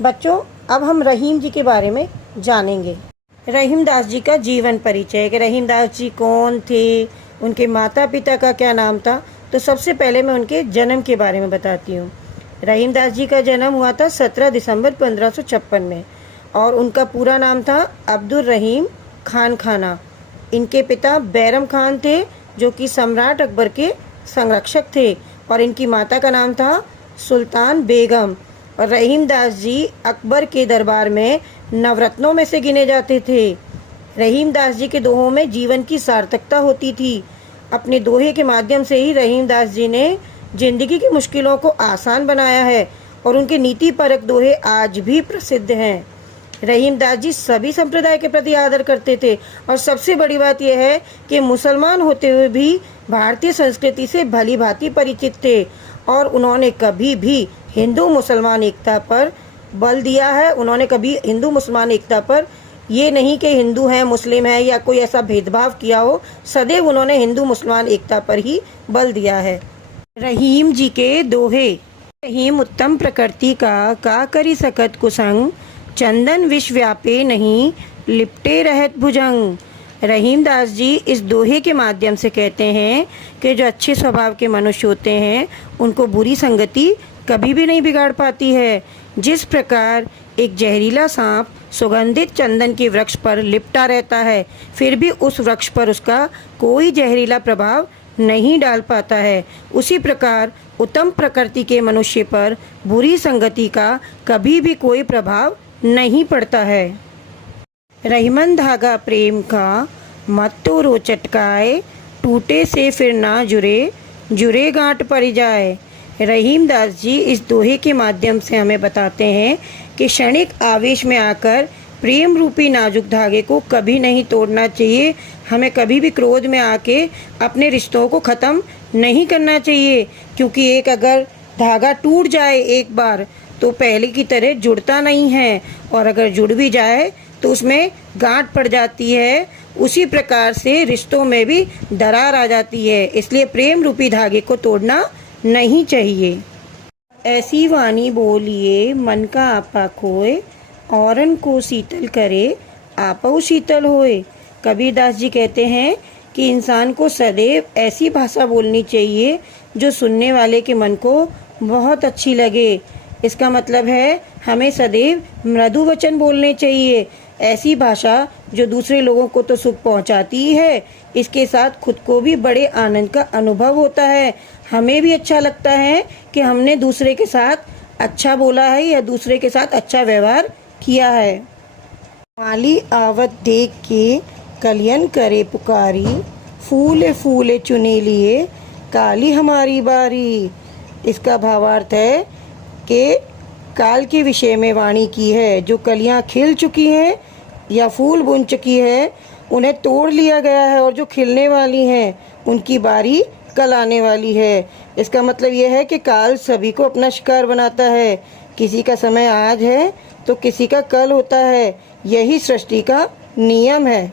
बच्चों, अब हम रहीम जी के बारे में जानेंगे। रहीमदास जी का जीवन परिचय कि रहीमदास जी कौन थे, उनके माता पिता का क्या नाम था। तो सबसे पहले मैं उनके जन्म के बारे में बताती हूँ। रहीमदास जी का जन्म हुआ था 17 दिसंबर 1556 में और उनका पूरा नाम था अब्दुल रहीम खान खाना। इनके पिता बैरम खान थे जो कि सम्राट अकबर के संरक्षक थे और इनकी माता का नाम था सुल्तान बेगम। और रहीमदास जी अकबर के दरबार में नवरत्नों में से गिने जाते थे। रहीमदास जी के दोहों में जीवन की सार्थकता होती थी। अपने दोहे के माध्यम से ही रहीमदास जी ने जिंदगी की मुश्किलों को आसान बनाया है और उनके नीति परक दोहे आज भी प्रसिद्ध हैं। रहीमदास जी सभी संप्रदाय के प्रति आदर करते थे और सबसे बड़ी बात यह है कि मुसलमान होते हुए भी भारतीय संस्कृति से भली भांति परिचित थे और उन्होंने कभी भी हिंदू मुसलमान एकता पर बल दिया है। उन्होंने कभी हिंदू मुसलमान एकता पर ये नहीं कि हिंदू है मुस्लिम है या कोई ऐसा भेदभाव किया हो। सदैव उन्होंने हिंदू मुसलमान एकता पर ही बल दिया है। रहीम जी के दोहे। रहीम उत्तम प्रकृति का करी सकत कुसंग, चंदन विष व्यापे नहीं लिपटे रहत भुजंग। रहीमदास जी इस दोहे के माध्यम से कहते हैं कि जो अच्छे स्वभाव के मनुष्य होते हैं उनको बुरी संगति कभी भी नहीं बिगाड़ पाती है। जिस प्रकार एक जहरीला सांप सुगंधित चंदन के वृक्ष पर लिपटा रहता है फिर भी उस वृक्ष पर उसका कोई जहरीला प्रभाव नहीं डाल पाता है, उसी प्रकार उत्तम प्रकृति के मनुष्य पर बुरी संगति का कभी भी कोई प्रभाव नहीं पड़ता है। रहीमन धागा प्रेम का मत तो रो चटकाए, टूटे से फिर ना जुड़े जुड़े गांठ पड़ जाए। रहीमदास जी इस दोहे के माध्यम से हमें बताते हैं कि क्षणिक आवेश में आकर प्रेम रूपी नाजुक धागे को कभी नहीं तोड़ना चाहिए। हमें कभी भी क्रोध में आके अपने रिश्तों को ख़त्म नहीं करना चाहिए, क्योंकि एक अगर धागा टूट जाए एक बार तो पहले की तरह जुड़ता नहीं है और अगर जुड़ भी जाए तो उसमें गांठ पड़ जाती है। उसी प्रकार से रिश्तों में भी दरार आ जाती है, इसलिए प्रेम रूपी धागे को तोड़ना नहीं चाहिए। ऐसी वाणी बोलिए मन का आपा खोए, औरन को शीतल करे आपो शीतल होए। कबीरदास जी कहते हैं कि इंसान को सदैव ऐसी भाषा बोलनी चाहिए जो सुनने वाले के मन को बहुत अच्छी लगे। इसका मतलब है हमें सदैव मृदु वचन बोलने चाहिए, ऐसी भाषा जो दूसरे लोगों को तो सुख पहुंचाती है, इसके साथ खुद को भी बड़े आनंद का अनुभव होता है। हमें भी अच्छा लगता है कि हमने दूसरे के साथ अच्छा बोला है या दूसरे के साथ अच्छा व्यवहार किया है। माली आवत देख के कलियन करे पुकारी, फूले फूले चुने लिए काली हमारी बारी। इसका भावार्थ है कि काल के विषय में वाणी की है। जो कलियां खिल चुकी हैं या फूल बुन चुकी है उन्हें तोड़ लिया गया है और जो खिलने वाली हैं उनकी बारी कल आने वाली है। इसका मतलब यह है कि काल सभी को अपना शिकार बनाता है। किसी का समय आज है तो किसी का कल होता है, यही सृष्टि का नियम है।